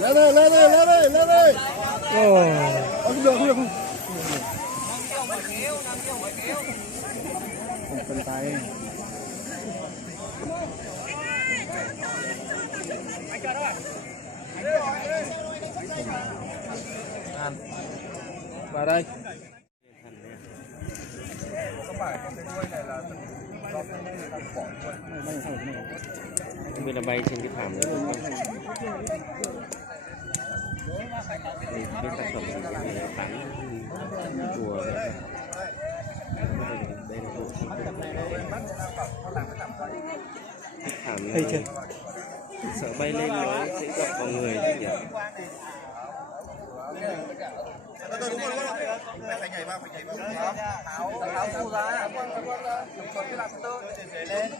Lên đây, lên đây, lên đây, lên đây. Không được, không được. Không cần tay. Vào đây. Không biết là bay trên cái thảm đấy không? Đây, cái sản phẩm để bán chùa đây. Đây là bộ thảm này. Sợ bay lên nó sẽ gặp vào người chứ nhỉ? Phải nhảy vào, phải nhảy vào. Tháo sâu ra. Cái làm tơ để lên.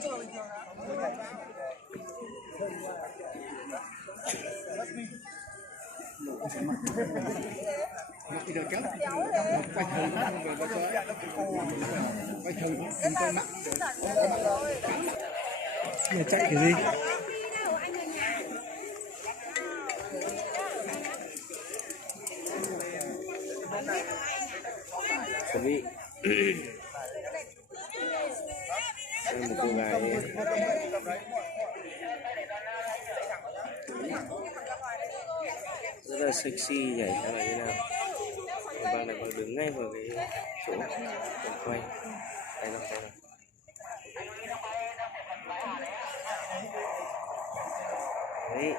Mày chạy cái gì? Chuẩn bị. Đây một cô gái rất là sexy nhảy ra là như nào. Bạn này còn đứng ngay vào cái chỗ quay. Đây nào, đây nào. Đấy.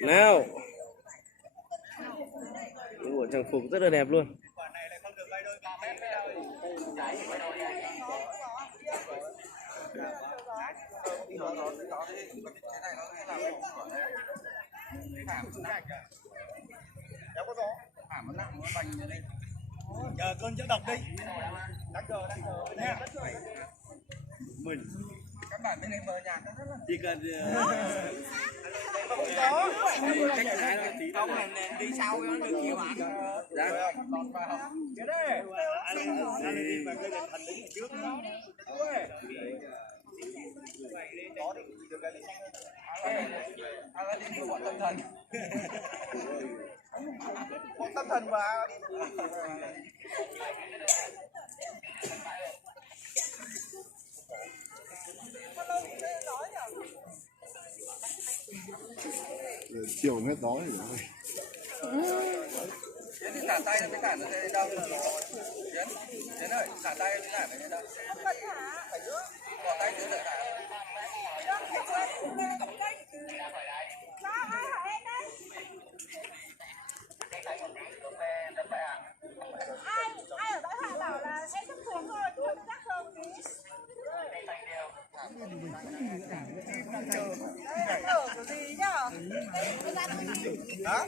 Nào, bộ trang phục rất là đẹp luôn. Chờ cơn chữa độc đi. Đánh cờ nha. Mình các bạn bên này mờ nhạt nó rất là chỉ cần không có cách lại là tí đâu này đi sau nó được nhiều bạn. Dạ. Cái đấy. Anh đi mà cái thành đứng trước đó. Đó đi được cái lên nhanh. Anh đi của bọn tâm thần. Bọn tâm thần mà. Chiều hết đói rồi. Tiến thì thả tay cái thả nó sẽ đâu rồi. Tiến ơi, thả tay cái thả nó đâu. Phải nữa. Bỏ tay nữa lại thả. Ai ở bãi Hạ bảo là em sắp xuống rồi, tôi chắc không tí. Ở kiểu gì nhở? Hả?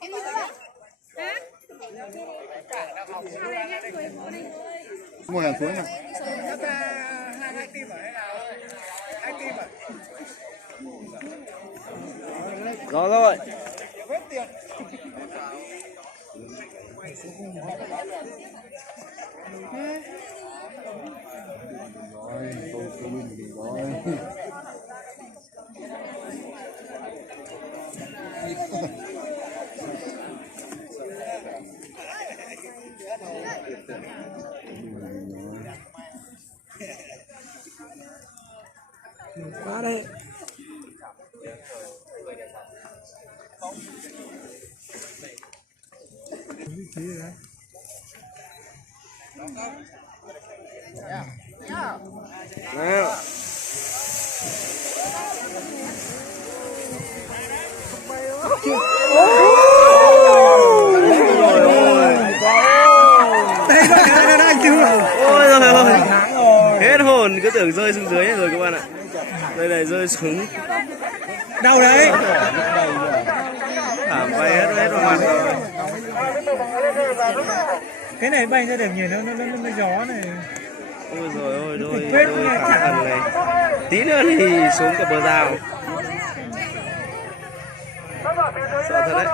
Em đi với bạn. Hả? Ngồi hàng xuống nào. Hai tim ở hay nào? Hai tim à? Rõ rồi. Hết tiền. Rồi, tôi mình đi rồi. Quá đấy. Nào. Ôi, luôn, cứ tưởng rơi xuống dưới rồi các bạn ạ. Đây này rơi xuống. Đâu đấy? Thảm bay hết vào mặt rồi. Cái này bay ra được nhiều nó gió này. Ôi rồi ôi đôi khả thần này. Tí nữa thì xuống cả bờ rào. Sợ thật đấy.